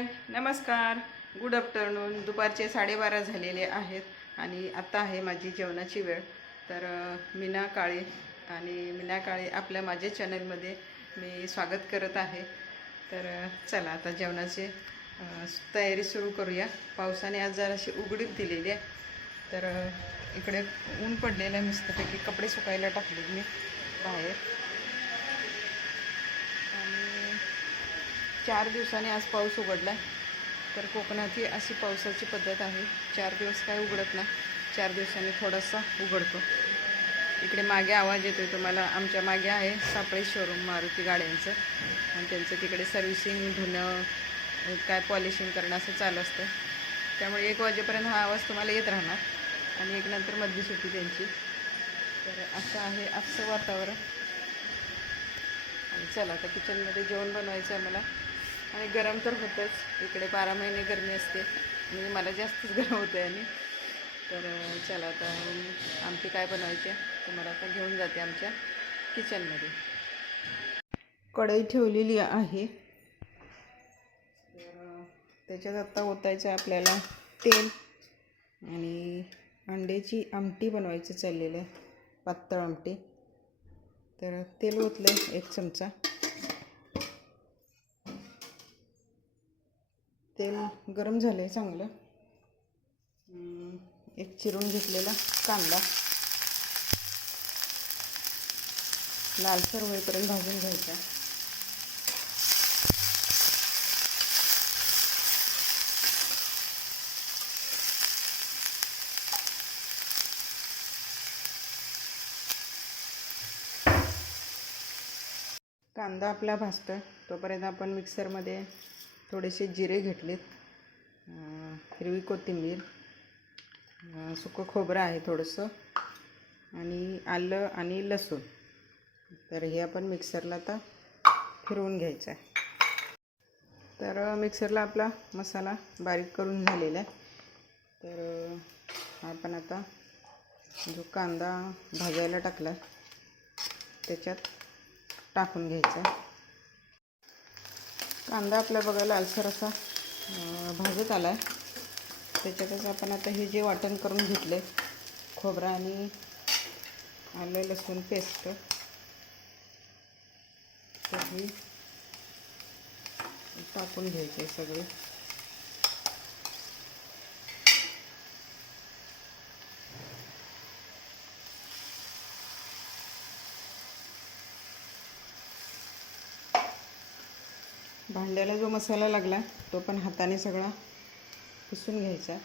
हाय. नमस्कार. Good afternoon दुपारचे साडेबारा झालेले आहेत आणि आत्ता आहे माझी जेवणाची वेळ. तर मीना काळे आणि मीना काळे आपल्या माझ्या चॅनलमध्ये मी स्वागत करत आहे. तर चला आता जेवणाची तयारी सुरू करूया. पावसाने आज जराशी उघडीत दिलेली आहे. तर इकडे ऊन पडलेलं आहे मस्तपैकी. कपडे सुकायला टाकले मी बाहेर. चार दिवसांनी आज पाऊस उघडला तर कोकणातही अशी पावसाची पद्धत आहे. चार दिवस काय उघडत ना चार दिवसांनी थोडासा उघडतो. इकडे मागे आवाज येतोय तुम्हाला. आमच्या मागे आहे सापळे शोरूम मारुती गाड्यांचं. आणि त्यांचं तिकडे सर्व्हिसिंग धुणं काय पॉलिशिंग करणं असं चालू असतं. त्यामुळे एक वाजेपर्यंत हा आवाज तुम्हाला येत राहणार. आणि एक नंतर मधली सुट्टी त्यांची. तर असं आहे असं वातावरण. आणि चला आता किचनमध्ये जेवण बनवायचं आहे मला आणि गरम तर होतंच. इकडे बारा महिने गरमी असते. आणि मला जास्तच गरम होतं आहे आणि. तर चला आता आमटी काय बनवायची? आहे तुम्हाला आता घेऊन जाते आमच्या किचनमध्ये. कढई ठेवलेली आहे. तर त्याच्यात आत्ता ओतायचं आहे आपल्याला तेल. आणि अंड्याची आमटी बनवायची चाललेलं आहे. पातळ आमटी. तर तेल ओतलं एक चमचा. तेल गरम झालं आहे चांगलं एक चिरून घेतलेला कांदा. लालसर होईपर्यंत भाजून घ्यायचा. कांदा आपला भाजतो तोपर्यंत आपण मिक्सरमध्ये थोडेसे जिरे घेतलेत. हिरवी कोथिंबीर सुकं खोबरं आहे थोडंसं आणि आलं आणि लसूण. तर हे आपण मिक्सरला आता फिरवून घ्यायचं आहे. तर मिक्सरला आपला मसाला बारीक करून झालेला आहे. तर आपण आता जो कांदा भाजायला टाकला त्याच्यात टाकून घ्यायचा कांदा आपला बघा लालसर असा भाजत आला आहे त्याच्यातच आपण आता हे जे वाटण करून घेतलं आहे खोबरं आणि आलं लसूण पेस्ट तर ही टाकून घ्यायचे सगळे. भांड्याला जो मसाला लागला तो पण हाताने सगळा पुसून घ्यायचा.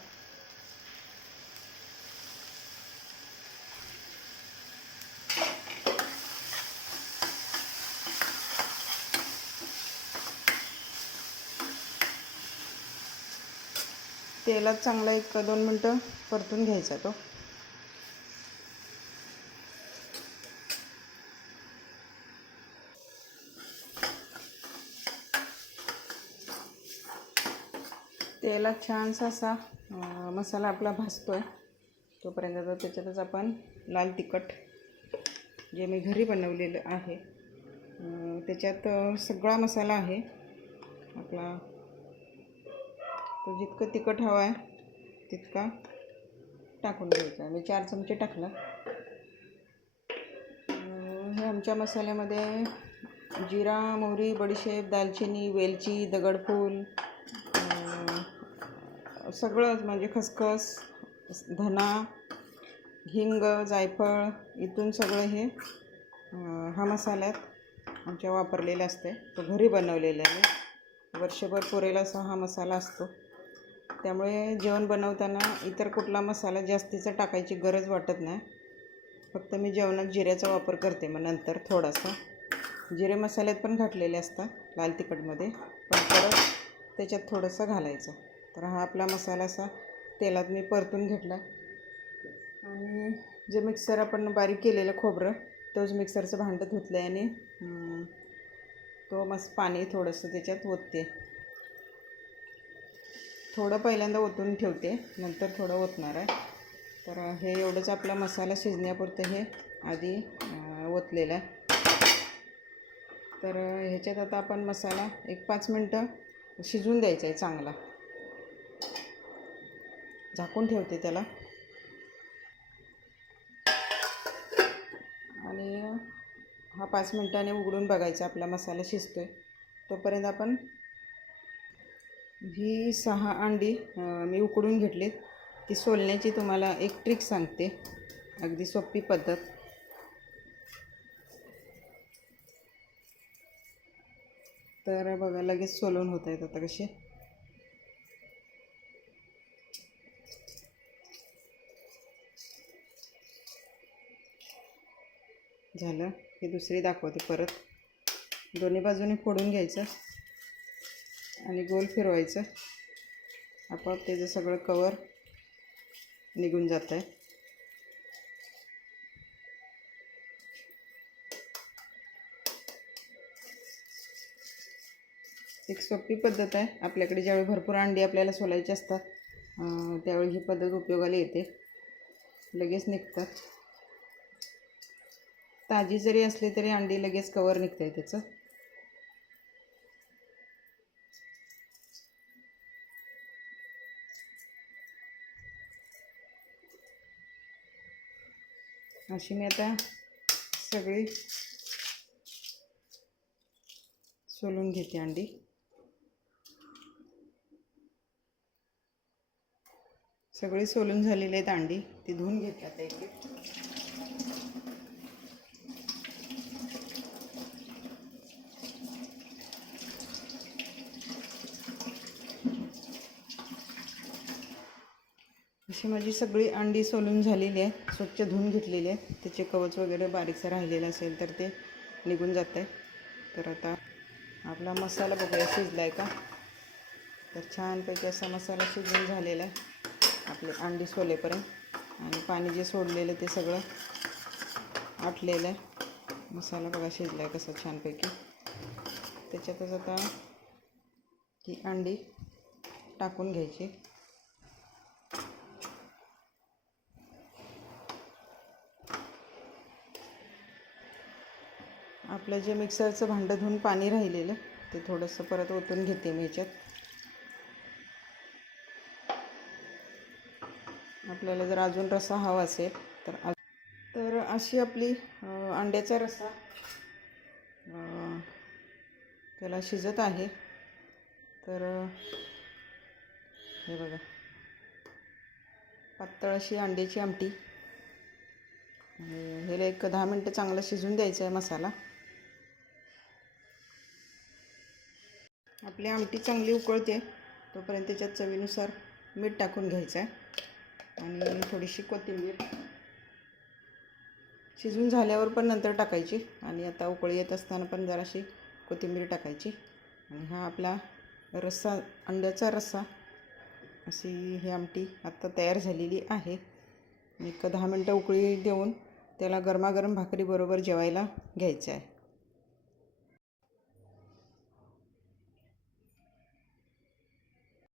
तेलात चांगला एक दोन मिनटं परतून घ्यायचा तो. तेलात छानसा असा मसाला आपला भाजतो आहे तोपर्यंत आता त्याच्यातच आपण लाल तिखट जे मी घरी बनवलेलं आहे त्याच्यात सगळा मसाला आहे. आपला तो जितकं तिखट हवा आहे तितका टाकून घ्यायचा. मी चार चमचे टाकला. हे आमच्या मसाल्यामध्ये जिरा मोहरी बडीशेप दालचिनी वेलची दगडफूल सगळंच म्हणजे खसखस धना हिंग जायफळ इथून सगळं हे हा मसाल्यात आमच्या वापरलेला असते. तो घरी बनवलेला आहे. वर्षभर पुरेल असा हा मसाला असतो. त्यामुळे जेवण बनवताना इतर कुठला मसाला जास्तीचा टाकायची गरज वाटत नाही. फक्त मी जेवणात जिऱ्याचा वापर करते मग नंतर थोडासा. जिरे मसाल्यात पण घातलेले असतात लाल तिखटमध्ये. पण परत त्याच्यात थोडंसं घालायचं. तर हा आपला मसाला असा तेलात मी परतून घेतला. आणि जे मिक्सर आपण बारीक केलेलं खोबरं तोच मिक्सरचं भांडं धुतलं आहे आणि तो मस्त पाणी थोडंसं त्याच्यात ओतते. थोडं पहिल्यांदा ओतून ठेवते नंतर थोडं ओतणार आहे. तर हे एवढंच आपला मसाला शिजण्यापुरतं हे आधी ओतलेलं आहे. तर ह्याच्यात आता आपण मसाला एक पाच मिनटं शिजून द्यायचा आहे चांगला. झाकून ठेवते त्याला. आणि हा पाच मिनटाने उघडून बघायचा आपला मसाला शिजतो आहे तोपर्यंत आपण ही सहा अंडी मी उकडून घेतलीत. ती सोलण्याची तुम्हाला एक ट्रिक सांगते. अगदी सोपी पद्धत. तर बघा लगेच सोलून होत आहेत आता कसे. झालं. हे दुसरी दाखवते परत. दोन्ही बाजूने फोडून घ्यायचं आणि गोल फिरवायचं. आपोआप त्याचं सगळं कवर निघून जात आहे एक सोपी पद्धत आहे. आपल्याकडे ज्यावेळी भरपूर अंडी आपल्याला सोलायची असतात त्यावेळी ही पद्धत उपयोगाला येते. लगेच निघतात. ताजी जरी असली तरी अंडी लगेच कवर निघतं आहे त्याचं. अशी मी आता सगळी सोलून घेते अंडी. सगळी सोलून झालेली आहेत अंडी. ती धुवून घेते आता एक. अशी माझी सगळी अंडी सोलून झालेली आहे. स्वच्छ धुवून घेतलेली आहे. त्याचे कवच वगैरे बारीकसं राहिलेलं असेल तर ते निघून जातं आहे तर आता आपला मसाला बघूया शिजला आहे का? तर छानपैकी असा मसाला शिजून झालेला आहे. आपले अंडी सोलेपर्यंत. आणि पाणी जे सोडलेलं ते सगळं आटलेलं आहे. मसाला बघा शिजला आहे कसा छानपैकी. त्याच्यातच आता ही अंडी टाकून घ्यायची. आपलं जे मिक्सरचं भांडं धुवून पाणी राहिलेलं ते थोडंसं परत ओतून घेते मी ह्याच्यात आपल्याला जर अजून रस्सा हवा असेल तर तर अशी आपली अंड्याचा रस्सा त्याला शिजत आहे. तर हे बघा. पातळ अशी अंड्याची आमटी. आणि ह्याला एक दहा मिनटं चांगलं शिजून द्यायचं आहे मसाला. आपली आमटी चांगली उकळते तोपर्यंत त्याच्यात चवीनुसार मीठ टाकून घ्यायचं आहे आणि थोडीशी कोथिंबीर शिजून झाल्यावर पण नंतर टाकायची. आणि आता उकळी येत असताना पण जराशी कोथिंबीर टाकायची. आणि हा आपला रस्सा अंड्याचा रस्सा अशी ही आमटी आत्ता तयार झालेली आहे. एक दहा मिनटं उकळी देऊन त्याला गरमागरम भाकरीबरोबर जेवायला घ्यायचं आहे